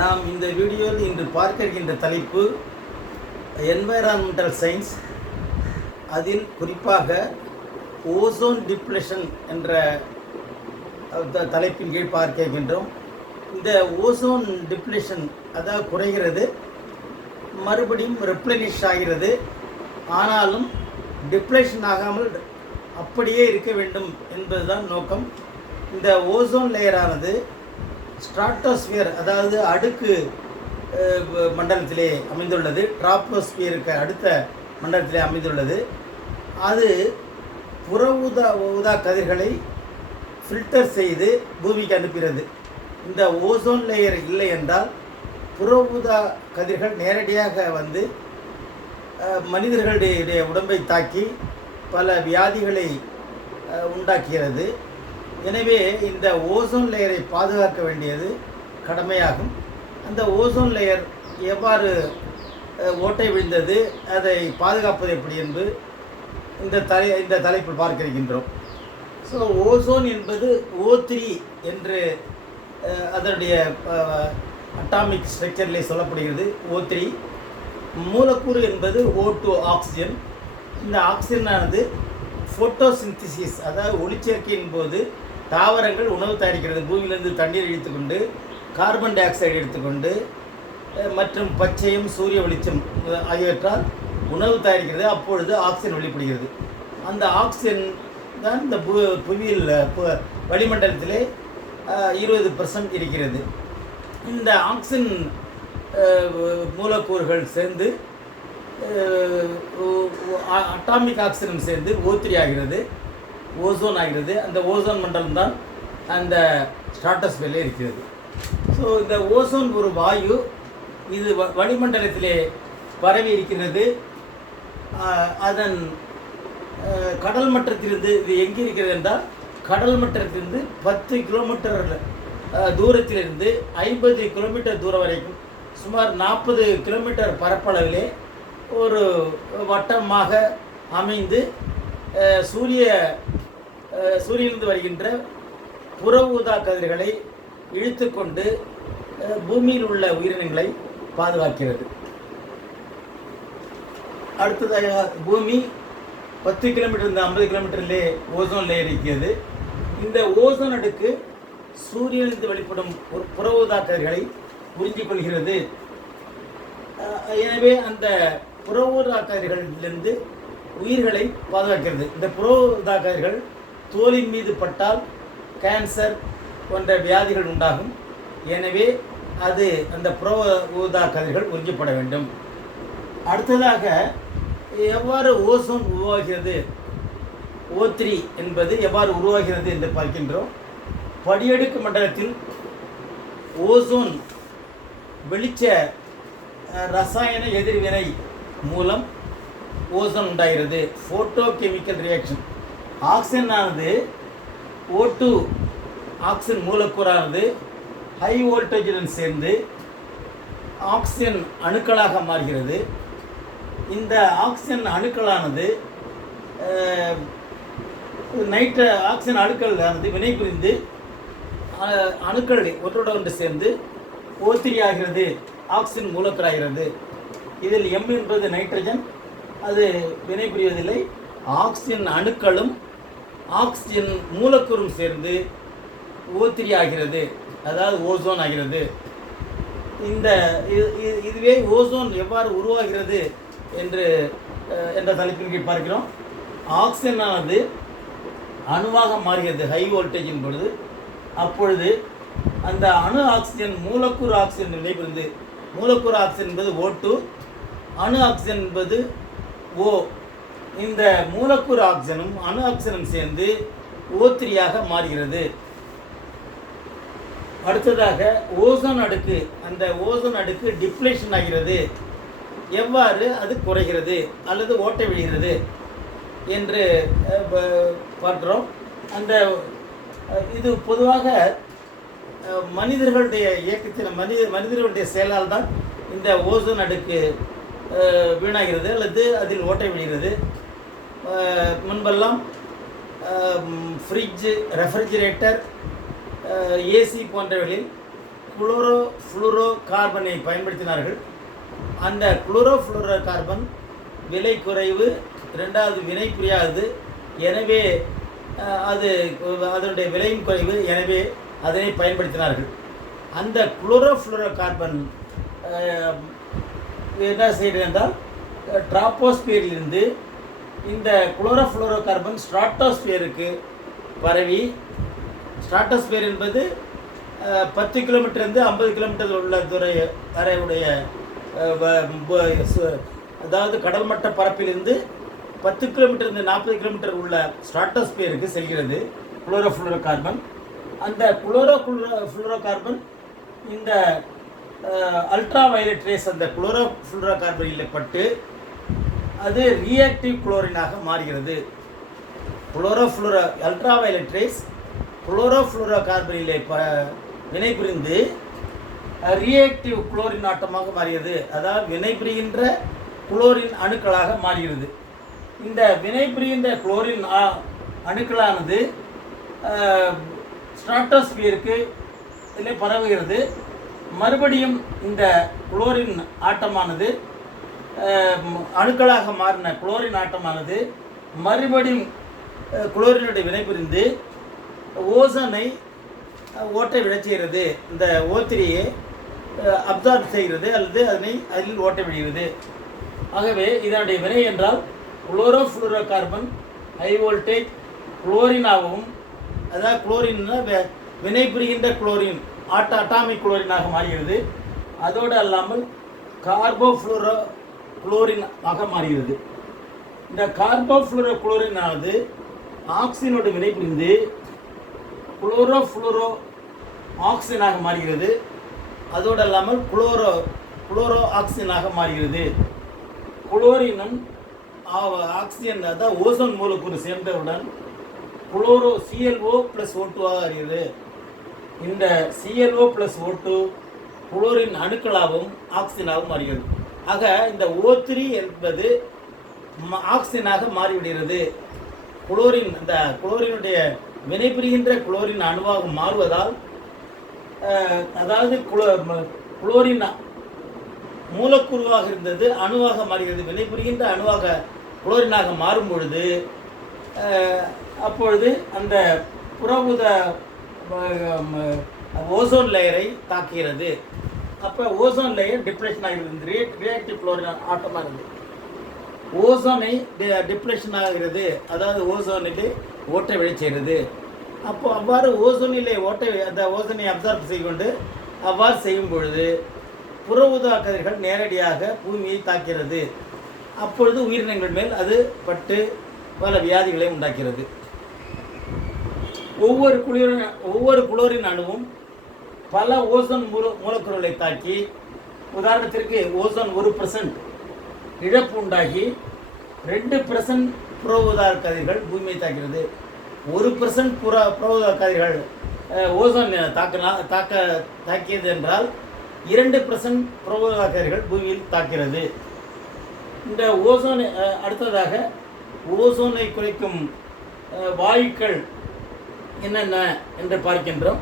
நாம் இந்த வீடியோவில் இன்று பார்க்க இருக்கின்ற தலைப்பு என்வைரான்மெண்டல் சயின்ஸ் அதில் குறிப்பாக ஓசோன் டிப்ரெஷன் என்ற த- தலைப்பின் கீழ் பார்க்க இருக்கின்றோம் இந்த ஓசோன் டிப்ளேஷன் அதாவது குறைகிறது மறுபடியும் ரெப்ளனிஷ் ஆகிறது. ஆனாலும் டிப்ளேஷன் ஆகாமல் அப்படியே இருக்க வேண்டும் என்பதுதான் நோக்கம். இந்த ஓசோன் லேயரானது ஸ்ட்ராட்டோஸ்பியர் அதாவது அடுக்கு மண்டலத்திலே அமைந்துள்ளது. ட்ராப்போஸ்பியருக்கு அடுத்த மண்டலத்திலே அமைந்துள்ளது. அது புற ஊதா ஊதா கதிர்களை ஃபில்டர் செய்து பூமிக்கு அனுப்புகிறது. இந்த ஓசோன் லேயர் இல்லை என்றால் புற ஊதா கதிர்கள் நேரடியாக வந்து மனிதர்களுடைய உடம்பை தாக்கி பல வியாதிகளை உண்டாக்குகிறது. எனவே இந்த ஓசோன் லேயரை பாதுகாக்க வேண்டியது கடமையாகும். அந்த ஓசோன் லேயர் எவ்வாறு ஓட்டை விழுந்தது அதை பாதுகாப்பது எப்படி என்று இந்த தலை இந்த தலைப்பில் பார்க்க இருக்கின்றோம் ஸோ ஓசோன் என்பது ஓ த்ரீ என்று அதனுடைய அட்டாமிக் ஸ்ட்ரக்சரில் சொல்லப்படுகிறது ஓ த்ரீ மூலக்கூறு என்பது ஓ டூ ஆக்சிஜன் இந்த ஆக்சிஜனானது ஃபோட்டோசிந்தசிஸ் அதாவது ஒளிச்சேர்க்கையின் போது தாவரங்கள் உணவு தயாரிக்கிறது. பூமியிலிருந்து தண்ணீர் இழுத்துக்கொண்டு கார்பன் டை ஆக்சைடு எடுத்துக்கொண்டு மற்றும் பச்சையும் சூரிய வெளிச்சம் ஆகியவற்றால் உணவு தயாரிக்கிறது. அப்பொழுது ஆக்சிஜன் வெளிப்படுகிறது. அந்த ஆக்சிஜன் தான் இந்த பு புவியில் வளிமண்டலத்திலே இருபது பர்சன்ட் இருக்கிறது. இந்த ஆக்சிஜன் மூலக்கூறுகள் சேர்ந்து அட்டாமிக் ஆக்சிஜன் சேர்ந்து ஓத்திரி ஆகிறது. ஓசோன் ஆகிறது. அந்த ஓசோன் மண்டலம் தான் அந்த ஸ்ட்ராட்டஸ்பியரில் இருக்கிறது. ஸோ இந்த ஓசோன் ஒரு வாயு இது வ- வளிமண்டலத்திலே பரவி இருக்கிறது. அதன் கடல் மட்டத்திலிருந்து இது எங்கே இருக்கிறது என்றால் கடல் மட்டத்திலிருந்து பத்து கிலோமீட்டர் தூரத்திலிருந்து ஐம்பது கிலோமீட்டர் தூரம் வரைக்கும் சுமார் நாற்பது கிலோமீட்டர் பரப்பளவிலே ஒரு வட்டமாக அமைந்து சூரிய சூரியனிலிருந்து வருகின்ற புற ஊதா கதிர்களை இழுத்துக்கொண்டு பூமியில் உள்ள உயிரினங்களை பாதுகாக்கிறது. அடுத்ததாக பூமி பத்து கிலோமீட்டர் இருந்து ஐம்பது கிலோமீட்டர்லே ஓசோன் லேயர் இருக்கிறது இந்த ஓசோன் அடுக்கு சூரியனிலிருந்து வெளிப்படும் ஒரு புற ஊதா கதிர்களை உறிஞ்சிக் கொள்கிறது எனவே அந்த புற ஊதா கதிர்களிலிருந்து உயிர்களை பாதுகாக்கிறது. இந்த புற ஊதா கதிர்கள் தோலின் மீது பட்டால் கேன்சர் போன்ற வியாதிகள் உண்டாகும். எனவே அது அந்த புற ஊதா கதிர்கள் உறிஞ்சப்பட வேண்டும். அடுத்ததாக எவ்வாறு ஓசோன் உருவாகிறது? ஓத்ரி என்பது எவ்வாறு உருவாகிறது என்று பார்க்கின்றோம். படியடுக்கு மண்டலத்தில் ஓசோன் வெளிச்ச ரசாயன எதிர்வினை மூலம் ஓசோன் உண்டாகிறது. ஃபோட்டோ கெமிக்கல் ரியாக்ஷன் ஆக்சிஜனானது ஓ டூ ஆக்சிஜன் மூலக்கூறானது ஹை வோல்டேஜுடன் சேர்ந்து ஆக்சிஜன் அணுக்களாக மாறுகிறது. இந்த ஆக்சிஜன் அணுக்களானது நைட்ர ஆக்சிஜன் அணுக்கள் ஆனது வினை புரிந்து அணுக்கள் ஒன்றோட ஒன்று சேர்ந்து ஓத்திரி ஆகிறது ஆக்சிஜன் மூலக்கூறாகிறது. இதில் எம் என்பது நைட்ரஜன் அது வினை புரிவதில்லை. ஆக்சிஜன் அணுக்களும் ஆக்சிஜன் மூலக்கூறும் சேர்ந்து ஓத்திரி ஆகிறது அதாவது ஓசோன் ஆகிறது. இந்த இது- இது- இதுவே ஓசோன் எவ்வாறு உருவாகிறது என்று என்ற தலைப்பின் கீழ் பார்க்கிறோம். ஆக்சிஜனானது அணுவாக மாறுகிறது ஹை வோல்டேஜின் பொழுது. அப்பொழுது அந்த அணு ஆக்சிஜன் மூலக்கூறு ஆக்சிஜன் நிலைபுரிந்து மூலக்கூறு ஆக்சிஜன் என்பது ஓ டூ அணு ஆக்சிஜன் என்பது ஓ இந்த மூலக்கூறு ஆக்சிஜனும் அணு ஆக்சிஜனும் சேர்ந்து ஓத்திரியாக மாறுகிறது. அடுத்ததாக ஓசோன் அடுக்கு அந்த ஓசோன் அடுக்கு டிப்ளேஷன் ஆகிறது. எவ்வாறு? அது குறைகிறது அல்லது ஓட்டை விழுகிறது என்று பார்க்குறோம். அந்த இது பொதுவாக மனிதர்களுடைய இயக்கத்தில் மனித மனிதர்களுடைய செயலால் தான் இந்த ஓசோன் அடுக்கு வீணாகிறது அல்லது அதில் ஓட்டை விழுகிறது. முன்பெல்லாம் ஃப்ரிட்ஜு ரெஃப்ரிஜிரேட்டர் ஏசி போன்றவைகளில் குளோரோ ஃப்ளூரோ கார்பனை பயன்படுத்தினார்கள். அந்த குளோரோ ஃப்ளூரோ கார்பன் விலை குறைவு ரெண்டாவது வினை புரியாது. எனவே அது அதனுடைய விலையும் குறைவு. எனவே அதனை பயன்படுத்தினார்கள். அந்த குளோரோ ஃப்ளூரோ கார்பன் என்ன செய்கிறது என்றால் ட்ராப்போஸ்பியரிலிருந்து இந்த குளோரோஃப்ளோரோ கார்பன் ஸ்ட்ராட்டோஸ்பியருக்கு பரவி ஸ்ட்ராட்டோஸ்பியர் என்பது பத்து கிலோமீட்டர்லேருந்து ஐம்பது கிலோமீட்டர் உள்ள துறை வரையுடைய அதாவது கடல் மட்ட பரப்பிலிருந்து பத்து கிலோமீட்டர்லேருந்து நாற்பது கிலோமீட்டர் உள்ள ஸ்ட்ராட்டோஸ்பியருக்கு செல்கிறது குளோரோஃப்ளோரோ கார்பன் அந்த குளோரோ குளோரோ கார்பன் இந்த அல்ட்ரா வயலட் ரேஸ் அந்த குளோரோ ஃப்ளோரோ கார்பனில் பட்டு அது ரியாக்டிவ் குளோரினாக மாறுகிறது. Chlorofluoro ultra violet rays chlorofluoro கார்பனிலே ப வினைபுரிந்து ரியாக்டிவ் குளோரின் ஆட்டமாக மாறியது. அதாவது வினைபுரிகின்ற குளோரின் அணுக்களாக மாறுகிறது இந்த வினைபுரிகின்ற குளோரின் அணுக்களானது ஸ்ட்ராட்டோஸ்பியருக்கு இதில் பரவுகிறது. மறுபடியும் இந்த குளோரின் ஆட்டமானது அணுக்களாக மாறின குளோரின் ஆட்டமானது மறுபடியும் குளோரினுடைய வினைபுரிந்து ஓசனை ஓட்டை விழச் செய்கிறது இந்த ஓத்திரியை அப்சார்ப் செய்கிறது அல்லது அதனை அதில் ஓட்டை விடுகிறது. ஆகவே இதனுடைய வினை என்றால் chloro chlorofluoro carbon high voltage குளோரினாகவும் அதாவது குளோரின்னா வினை வினைபுரிகின்ற குளோரின் ஆட்ட அட்டாமிக் குளோரினாக மாறுகிறது. அதோடு அல்லாமல் கார்போஃப்ளூரோ குளோரின் ஆக மாறுகிறது. இந்த கார்போஃப்ளூரோ குளோரினானது ஆக்சிஜனோடு வினைபுரிந்து குளோரோஃப்ளூரோ ஆக்சிஜனாக மாறுகிறது. அதோடு அல்லாமல் குளோரோ குளோரோ ஆக்சிஜனாக மாறுகிறது குளோரினும் ஆக்சிஜன் அதான் ஓசோன் மூலக்கூறு சேர்ந்தவுடன் குளோரோ சிஎல்ஓ ப்ளஸ் ஓ டூவாக அறிகிறது இந்த CLO plus O two chlorine அணுக்களாகவும் ஆக்சிஜனாகவும் மாறுகிறது ஆக இந்த ஓ த்ரீ என்பது ஆக்சிஜனாக மாறிவிடுகிறது. குளோரின் இந்த குளோரினுடைய வினைபுரிகின்ற குளோரின் அணுவாக மாறுவதால் அதாவது குளோ குளோரின் மூலக்கூறுவாக இருந்தது அணுவாக மாறுகிறது வினைபுரிகின்ற அணுவாக குளோரினாக மாறும் பொழுது அப்பொழுது அந்த புறஊத ஓசோன் லேயரை தாக்குகிறது. அப்போ ஓசோன் லேயர் டிப்ரெஷன் ஆகிறது ரியே ரியாக்டிவ் குளோரின் ஆட்டமாக இருந்தது. ஓசோனை டிப்ரெஷன் ஆகிறது. அதாவது ஓசோனிலே ஓட்டை விழச் செய்கிறது அவ்வாறு ஓசோனிலே ஓட்டை அந்த ஓசோனை அப்சார்ப் செய்து கொண்டு அவ்வாறு செய்யும் பொழுது புற ஊதா கதிர்கள் நேரடியாக பூமியை தாக்கிறது. அப்பொழுது உயிரினங்கள் மேல் அது பட்டு பல வியாதிகளை உண்டாக்கிறது. ஒவ்வொரு குளிரின் ஒவ்வொரு குளோரின் அணுவும் பல ஓசோன் மூல மூலக்கூறுகளை தாக்கி உதாரணத்திற்கு ஓசோன் ஒரு பர்சன்ட் இழப்பு உண்டாகி ரெண்டு பர்சன்ட் புறவுதார் கதிர்கள் பூமியை தாக்கிறது. ஒரு பர்சன்ட் புற புறவுதார் கதிர்கள் ஓசோன் தாக்கினா தாக்க தாக்கியது என்றால் இரண்டு பர்சன்ட் புறவுதார் கதிர்கள் பூமியில் தாக்கிறது. இந்த ஓசோன் அடுத்ததாக ஓசோனை குறைக்கும் வாயுக்கள் என்னென்ன என்று பார்க்கின்றோம்.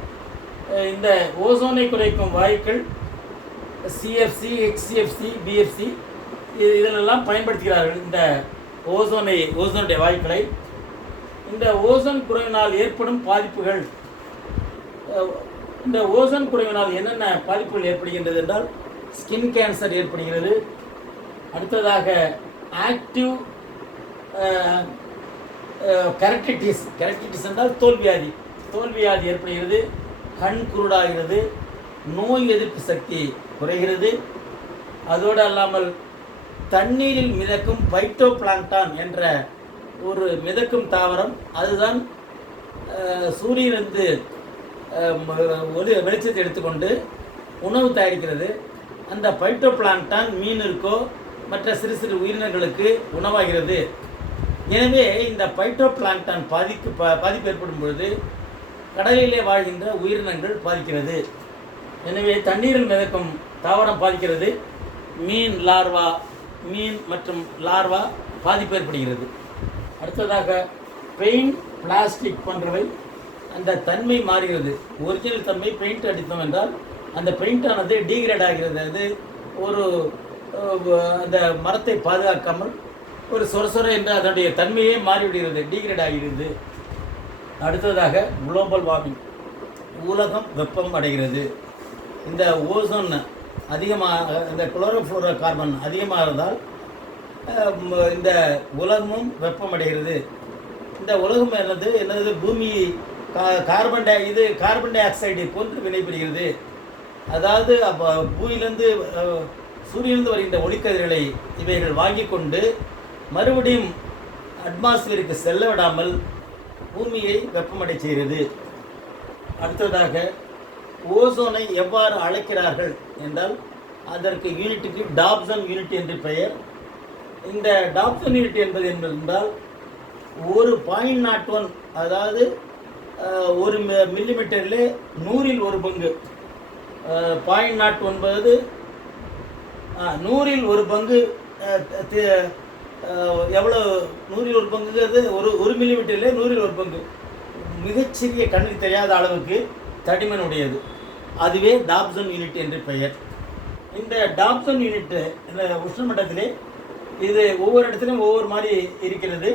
இந்த ஓசோனை குறைக்கும் வாயுக்கள் சிஎஃப்சி ஹெச்சிஎஃப்சி பிஎஃப்சி இது இதிலெல்லாம் பயன்படுத்துகிறார்கள் இந்த ஓசோனை ஓசோனுடைய வாயுக்களை. இந்த ஓசோன் குறைவினால் ஏற்படும் பாதிப்புகள் இந்த ஓசோன் குறைவினால் என்னென்ன பாதிப்புகள் ஏற்படுகின்றது என்றால் ஸ்கின் கேன்சர் ஏற்படுகிறது. அடுத்ததாக ஆக்டிவ் கரெக்டிட்டிஸ் கரெக்டிட்டிஸ் என்றால் தோல்வியாதி. தோல்வியாதி ஏற்படுகிறது கண் குருடாகிறது நோய் எதிர்ப்பு சக்தி குறைகிறது. அதோடு அல்லாமல் தண்ணீரில் மிதக்கும் பைட்டோ என்ற ஒரு மிதக்கும் தாவரம் அதுதான் சூரியனிருந்து சூரியனிலிருந்து ஒளி வெளிச்சத்தை எடுத்துக்கொண்டு உணவு தயாரிக்கிறது. அந்த பைட்டோ மீனிற்கோ மற்ற சிறு சிறு உயிரினங்களுக்கு உணவாகிறது. எனவே இந்த பைட்டோ பாதிக்கு பா- பாதிப்பு ஏற்படும் பொழுது கடலிலே வாழ்கின்ற உயிரினங்கள் பாதிக்கிறது. எனவே தண்ணீரில் மிதக்கும் தாவரம் பாதிக்கிறது. மீன் லார்வா மீன் மற்றும் லார்வா பாதிப்பு ஏற்படுகிறது. அடுத்ததாக பெயிண்ட் பிளாஸ்டிக் போன்றவை அந்த தன்மை மாறுகிறது. ஒரிஜினல் தன்மை பெயிண்ட் அடித்தோம் என்றால் அந்த பெயிண்டானது டீக்ரேட் ஆகிறது. அது ஒரு அந்த மரத்தை பாதுகாக்காமல் ஒரு சொர சொர என்ற அதனுடைய தன்மையே மாறிவிடுகிறது டீக்ரேட் ஆகிறது அடுத்ததாக குளோபல் வார்மிங் உலகம் வெப்பம் அடைகிறது. இந்த ஓசோன் அதிகமாக இந்த குளோரோஃப்ளோரோ கார்பன் அதிகமாகிறதால் இருந்தால் இந்த உலகமும் வெப்பம் அடைகிறது. இந்த உலகம் என்னது என்னது பூமி கா- கார்பன் டை இது கார்பன் டை ஆக்சைடு போன்று வினைபுரிகிறது. அதாவது அப்போ பூமியிலேருந்து சூரியனிலிருந்து வருகின்ற ஒளிக்கதிர்களை இவைகள் வாங்கி கொண்டு மறுபடியும் அட்மாஸ்பியருக்கு செல்ல விடாமல் பூமியை வெப்பமடை செய்கிறது. அடுத்ததாக ஓசோனை எவ்வாறு அழைக்கிறார்கள் என்றால் அதற்கு யூனிட்டுக்கு டாப்சன் யூனிட் என்று பெயர். இந்த டாப்சன் யூனிட் என்பது என்றால் ஒரு பாயிண்ட் நாட் ஒன் அதாவது ஒரு ஒரு மில்லிமீட்டரில் நூறில் ஒரு பங்கு. பாயிண்ட் நாட் ஒன்பது நூறில் ஒரு பங்கு எவ்வளோ நூறில் ஒரு பங்குங்கிறது ஒரு ஒரு மில்லிமீட்டரில் நூறில் ஒரு பங்கு. மிகச்சிறிய கண்ணுக்கு தெரியாத அளவுக்கு தடிமன் உடையது. அதுவே டாப்சன் யூனிட் என்று பெயர். இந்த டாப்சன் யூனிட்டு இந்த உஷ்ணமண்டலத்திலே இது ஒவ்வொரு இடத்துலையும் ஒவ்வொரு மாதிரி இருக்கிறது.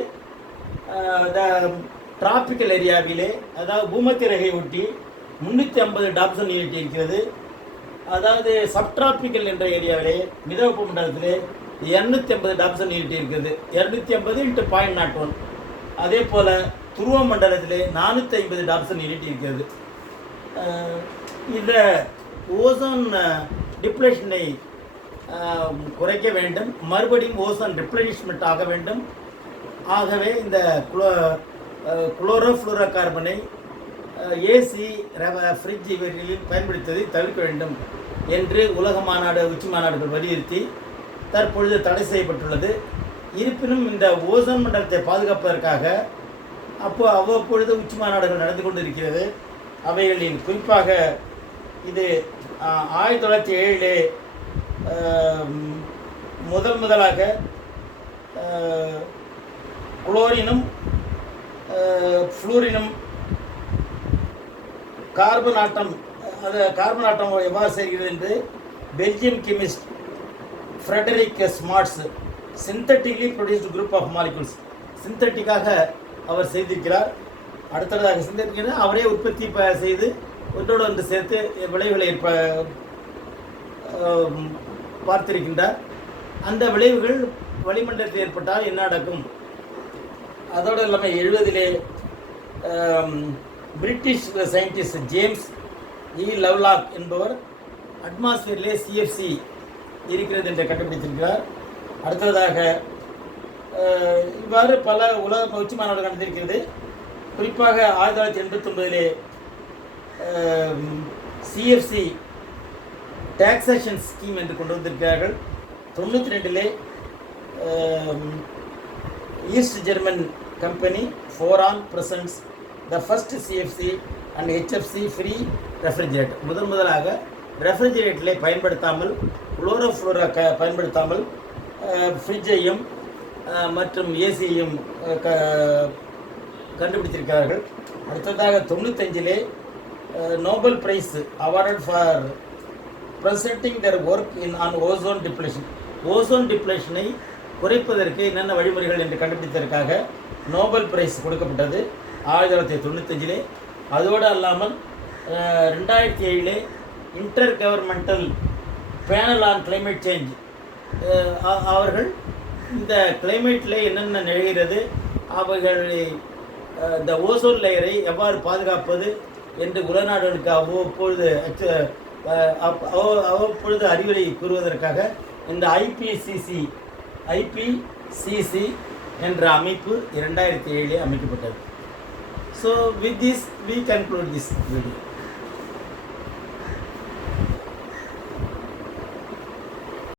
டிராபிக்கல் ஏரியாவிலே அதாவது பூமத்திய ரகை ஒட்டி முந்நூற்றி ஐம்பது டாப்சன் யூனிட் இருக்கிறது. அதாவது சப்டிராபிக்கல் என்ற ஏரியாவிலே மிதவெப்ப மண்டலத்திலே இரநூத்தி ஐம்பது டாப்சன் யூனிட் இருக்குது. இரநூத்தி ஐம்பது இன்ட்டு பாயிண்ட் நாட் ஒன் அதே போல் துருவ மண்டலத்திலே நானூற்றி ஐம்பது டாப்சன் யூனிட் இருக்கிறது இந்த ஓசோன் டிப்ளேஷனை குறைக்க வேண்டும். மறுபடியும் ஓசோன் ரிப்ளனிஷ்மெண்ட் ஆக வேண்டும். ஆகவே இந்த குளோ குளோரோஃப்ளூரோ கார்பனை ஏசி ரவ ஃப்ரிட்ஜ் இவர்களில் பயன்படுத்துவதை தவிர்க்க வேண்டும் என்று உலக மாநாடு உச்சி மாநாடுகள் வலியுறுத்தி தற்பொழுது தடை செய்யப்பட்டுள்ளது. இருப்பினும் இந்த ஓசோன் மண்டலத்தை பாதுகாப்பதற்காக அப்போ அவ்வப்பொழுது உச்சி மாநாடுகள் நடந்து கொண்டு இருக்கிறது அவைகளில் குறிப்பாக இது ஆயிரத்தி தொள்ளாயிரத்தி ஏழிலே முதல் முதலாக குளோரினும் ஃப்ளூரினும் கார்பன் ஆட்டம் அது கார்பன் ஆட்டம் எவ்வாறு சேர்கிறது என்று Belgium chemist Frederic Swarts synthetically produced group of molecules சிந்தட்டிக்காக அவர் செய்திருக்கிறார். அடுத்ததாக சிந்தட்டிக்னா அவரே உற்பத்தி ப- செய்து ஒன்றோடு ஒன்று சேர்த்து விளைவுகளை ஏற்ப பார்த்திருக்கின்றார். அந்த விளைவுகள் வளிமண்டலத்தில் ஏற்பட்டால் என்ன நடக்கும்? அதோடு இல்லாமல் எழுபதிலே British scientist James E Lovelock என்பவர் அட்மாஸ்பியரிலே சிஎஃப்சி இருக்கிறது என்று கண்டுபிடித்திருக்கிறார். அடுத்ததாக இவ்வாறு பல உலக உச்சி மாநாடு நடந்திருக்கிறது. குறிப்பாக ஆயிரத்தி தொள்ளாயிரத்தி எண்பத்தொன்பதிலே சிஎஃப்சி டாக்ஸேஷன் ஸ்கீம் என்று கொண்டு வந்திருக்கிறார்கள். தொண்ணூற்றி ரெண்டிலே East German company Foron presents the first CFC and HFC free refrigerator முதன் முதலாக ரெஃப்ரிஜரேட்டரை பயன்படுத்தாமல் குளோரோஃப்ளோரா க பயன்படுத்தாமல் ஃப்ரிட்ஜையும் மற்றும் ஏசியையும் க கண்டுபிடித்திருக்கிறார்கள். அடுத்ததாக தொண்ணூத்தஞ்சிலே Nobel prize awarded for presenting their work in on ozone depletion. Ozone டிப்ளேஷனை குறைப்பதற்கு என்னென்ன வழிமுறைகள் என்று கண்டுபிடித்ததற்காக நோபல் பிரைஸ் கொடுக்கப்பட்டது. ஆயிரத்தி தொள்ளாயிரத்தி தொண்ணூத்தஞ்சிலே. அதோடு அல்லாமல் ரெண்டாயிரத்தி ஏழிலே intergovernmental panel on climate change அவர்கள் இந்த கிளைமேட்டில் என்னென்ன நிகழ்கிறது அவைகளை இந்த ஓசோன் லேயரை எவ்வாறு பாதுகாப்பது என்று உலநாடுகளுக்கு அவ்வப்பொழுது அச்சு அப்- அவ்வ- அவ்வப்பொழுது அறிவுரை கூறுவதற்காக இந்த ஐபிசிசி ஐபிசிசி என்ற அமைப்பு இரண்டாயிரத்தி ஏழிலே அமைக்கப்பட்டது. So with this we conclude this video